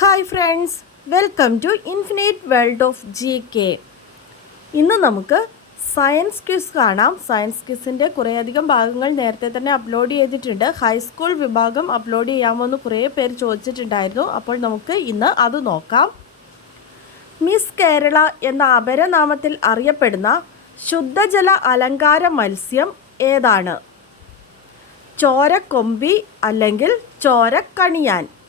Hi friends welcome to infinite world of G K. ഇന്ന് നമുക്ക് science quiz കാണാം. Science ക്വിസിന്റെ കുറേയധികം ഭാഗങ്ങൾ നേരത്തെ തന്നെ അപ്ലോഡ് ചെയ്തിട്ടുണ്ട്. ഹൈസ്കൂൾ വിഭാഗം അപ്ലോഡ് ചെയ്യാമോ എന്ന് കുറേ പേര് ചോദിച്ചിട്ടുണ്ടായിരുന്നു. അപ്പോൾ നമുക്ക് ഇന്ന് അത് നോക്കാം. മിസ് കേരള എന്ന അപരനാമത്തിൽ അറിയപ്പെടുന്ന ശുദ്ധജല അലങ്കാര മത്സ്യം ഏതാണ്? ചോരക്കൊമ്പി അല്ലെങ്കിൽ ചോരക്കണിയാൻ.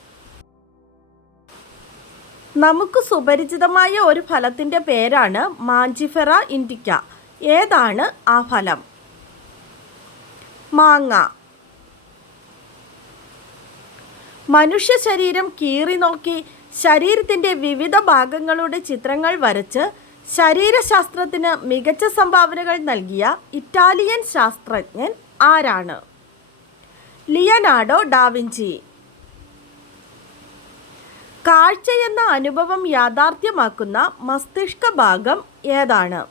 നമുക്ക് സുപരിചിതമായ ഒരു ഫലത്തിന്റെ പേരാണ് മാഞ്ചിഫെറ ഇൻഡിക്ക. ഏതാണ് ആ ഫലം? മാങ്ങ. മനുഷ്യ ശരീരം കീറി നോക്കി ശരീരത്തിന്റെ വിവിധ ഭാഗങ്ങളുടെ ചിത്രങ്ങൾ വരച്ച് ശരീരശാസ്ത്രത്തിന് മികച്ച സംഭാവനകൾ നൽകിയ ഇറ്റാലിയൻ ശാസ്ത്രജ്ഞൻ ആരാണ്? ലിയനാഡോ ഡാവിഞ്ചി കാഴ്ചയെന്ന അനുഭവം യാഥാർത്ഥ്യമാക്കുന്ന മസ്തിഷ്ക ഭാഗം ഏതാണ്?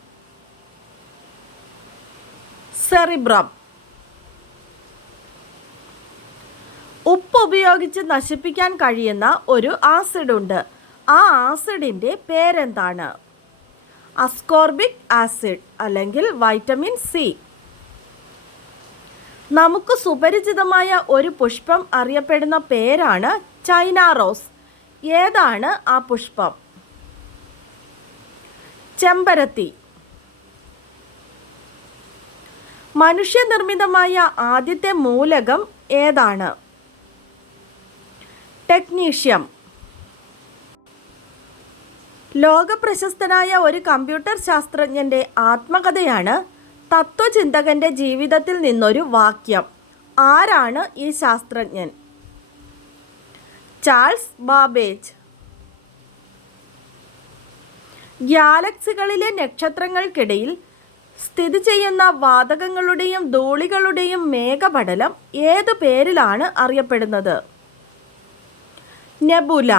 സെറിബ്രം. ഉപ്പ് ഉപയോഗിച്ച് നശിപ്പിക്കാൻ കഴിയുന്ന ഒരു ആസിഡ് ഉണ്ട്. ആ ആസിഡിന്റെ പേരെന്താണ്? അസ്കോർബിക് ആസിഡ് അല്ലെങ്കിൽ വൈറ്റമിൻ സി. നമുക്ക് സുപരിചിതമായ ഒരു പുഷ്പം അറിയപ്പെടുന്ന പേരാണ് ചൈന റോസ്. ഏതാണ് ആ പുഷ്പം? ചെമ്പരത്തി. മനുഷ്യനിർമ്മിതമായ ആദ്യത്തെ മൂലകം ഏതാണ്? ടെക്നീഷ്യം. ലോകപ്രശസ്തനായ ഒരു കമ്പ്യൂട്ടർ ശാസ്ത്രജ്ഞന്റെ ആത്മകഥയാണ് തത്വചിന്തകന്റെ ജീവിതത്തിൽ നിന്നൊരു വാക്യം. ആരാണ് ഈ ശാസ്ത്രജ്ഞൻ? Charles Babbage. ഗ്യാലക്സികളിലെ നക്ഷത്രങ്ങൾക്കിടയിൽ സ്ഥിതി ചെയ്യുന്ന വാതകങ്ങളുടെയും ധൂളികളുടെയും മേഘപടലം ഏതു പേരിലാണ് അറിയപ്പെടുന്നത്? നെബുല.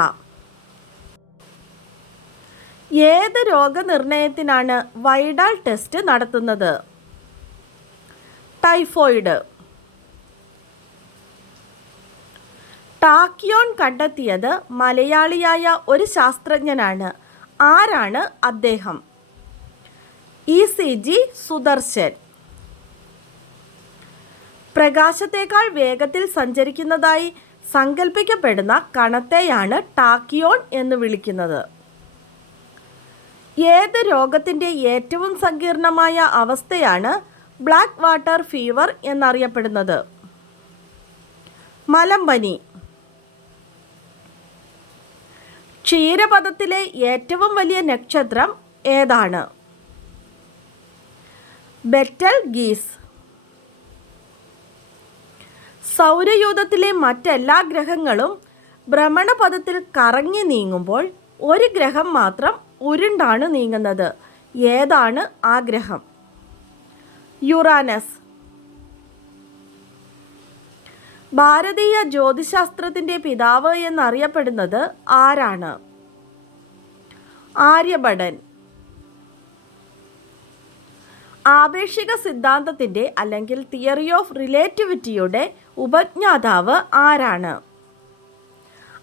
ഏത് രോഗനിർണയത്തിനാണ് വൈഡാൾ ടെസ്റ്റ് നടത്തുന്നത്? ടൈഫോയിഡ്. ടാക്കിയോൺ കണ്ടെത്തിയത് മലയാളിയായ ഒരു ശാസ്ത്രജ്ഞനാണ്. ആരാണ് അദ്ദേഹം? E C G Sudarshan. പ്രകാശത്തേക്കാൾ വേഗത്തിൽ സഞ്ചരിക്കുന്നതായി സങ്കല്പിക്കപ്പെടുന്ന കണത്തെയാണ് ടാക്കിയോൺ എന്ന് വിളിക്കുന്നത്. ഏത് രോഗത്തിന്റെ ഏറ്റവും സങ്കീർണമായ അവസ്ഥയാണ് ബ്ലാക്ക് വാട്ടർ ഫീവർ എന്നറിയപ്പെടുന്നത്? മലമ്പനി. ക്ഷീരപഥത്തിലെ ഏറ്റവും വലിയ നക്ഷത്രം ഏതാണ്? Betelgeuse. സൗരയൂഥത്തിലെ മറ്റെല്ലാ ഗ്രഹങ്ങളും ഭ്രമണപഥത്തിൽ കറങ്ങി നീങ്ങുമ്പോൾ ഒരു ഗ്രഹം മാത്രം ഉരുണ്ടാണ് നീങ്ങുന്നത്. ഏതാണ് ആ ഗ്രഹം? യുറാനസ്. ഭാരതീയ ജ്യോതിശാസ്ത്രത്തിന്റെ പിതാവ് എന്നറിയപ്പെടുന്നത് ആരാണ്? ആര്യഭടൻ. ആപേക്ഷിക സിദ്ധാന്തത്തിന്റെ അല്ലെങ്കിൽ തിയറി ഓഫ് റിലേറ്റിവിറ്റിയുടെ ഉപജ്ഞാതാവ് ആരാണ്?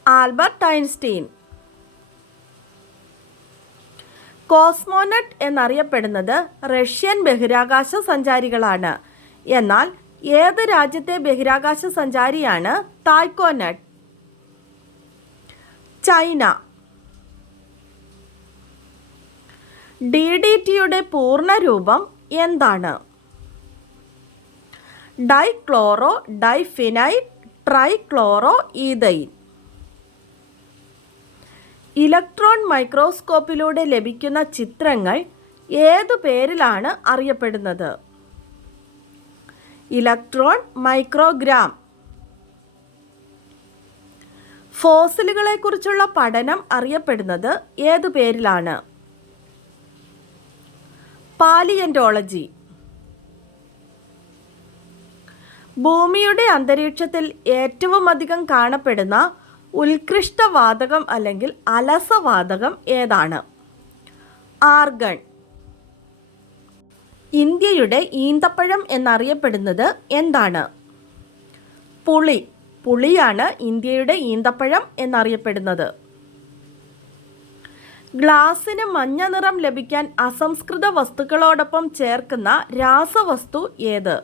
Albert Einstein. കോസ്മോനട്ട് എന്നറിയപ്പെടുന്നത് റഷ്യൻ ബഹിരാകാശ സഞ്ചാരികളാണ്. എന്നാൽ ഏത് രാജ്യത്തെ ബഹിരാകാശ സഞ്ചാരിയാണ് തായ്ക്കോനട്ട് ചൈന. ഡി ഡി ടിയുടെ പൂർണരൂപം എന്താണ്? Dichlorodiphenyltrichloroethane electron മൈക്രോസ്കോപ്പിലൂടെ ലഭിക്കുന്ന ചിത്രങ്ങൾ ഏതു പേരിലാണ് അറിയപ്പെടുന്നത്? Electron microgram. ഫോസിലുകളെക്കുറിച്ചുള്ള പഠനം അറിയപ്പെടുന്നത് ഏതു പേരിലാണ്? പാലിയന്റോളജി. ഭൂമിയുടെ അന്തരീക്ഷത്തിൽ ഏറ്റവും അധികം കാണപ്പെടുന്ന ഉത്കൃഷ്ടവാതകം അല്ലെങ്കിൽ അലസവാതകം ഏതാണ്? ആർഗൺ. ഇന്ത്യയുടെ ഈന്തപ്പഴം എന്നറിയപ്പെടുന്നത് എന്താണ്? പുളി. പുളിയാണ് ഇന്ത്യയുടെ ഈന്തപ്പഴം എന്നറിയപ്പെടുന്നത്. ഗ്ലാസിന് മഞ്ഞ നിറം ലഭിക്കാൻ അസംസ്കൃത വസ്തുക്കളോടൊപ്പം ചേർക്കുന്ന രാസവസ്തു ഏത്?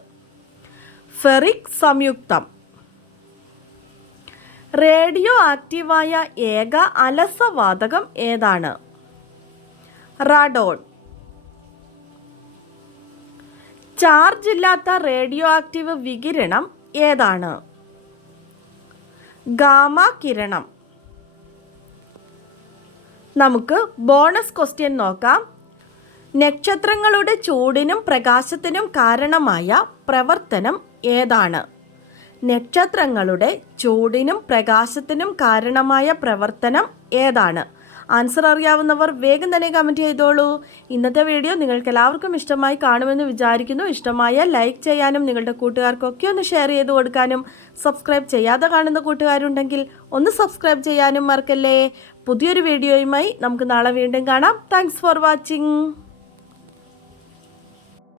ഫെറിക് സംയുക്തം. റേഡിയോ ആക്റ്റീവായ ഏക അലസവാതകം ഏതാണ്? റാഡോൺ. ചാർജ് ഇല്ലാത്ത റേഡിയോ ആക്റ്റീവ് വികിരണം ഏതാണ്? ഗാമ കിരണം. നമുക്ക് ബോണസ് ക്വസ്റ്റ്യൻ നോക്കാം. നക്ഷത്രങ്ങളുടെ ചൂടിനും പ്രകാശത്തിനും കാരണമായ പ്രവർത്തനം ഏതാണ്? നക്ഷത്രങ്ങളുടെ ചൂടിനും പ്രകാശത്തിനും കാരണമായ പ്രവർത്തനം ഏതാണ്? ആൻസർ അറിയാവുന്നവർ വേഗം തന്നെ കമന്റ് ചെയ്തോളൂ. ഇന്നത്തെ വീഡിയോ നിങ്ങൾക്ക് എല്ലാവർക്കും ഇഷ്ടമായി കാണുമെന്ന് വിചാരിക്കുന്നു. ഇഷ്ടമായ ലൈക്ക് ചെയ്യാനും നിങ്ങളുടെ കൂട്ടുകാർക്കൊക്കെ ഒന്ന് ഷെയർ ചെയ്ത് കൊടുക്കാനും സബ്സ്ക്രൈബ് ചെയ്യാതെ കാണുന്ന കൂട്ടുകാരുണ്ടെങ്കിൽ ഒന്ന് സബ്സ്ക്രൈബ് ചെയ്യാനും മറക്കല്ലേ. പുതിയൊരു വീഡിയോയുമായി നമുക്ക് നാളെ വീണ്ടും കാണാം. Thanks for watching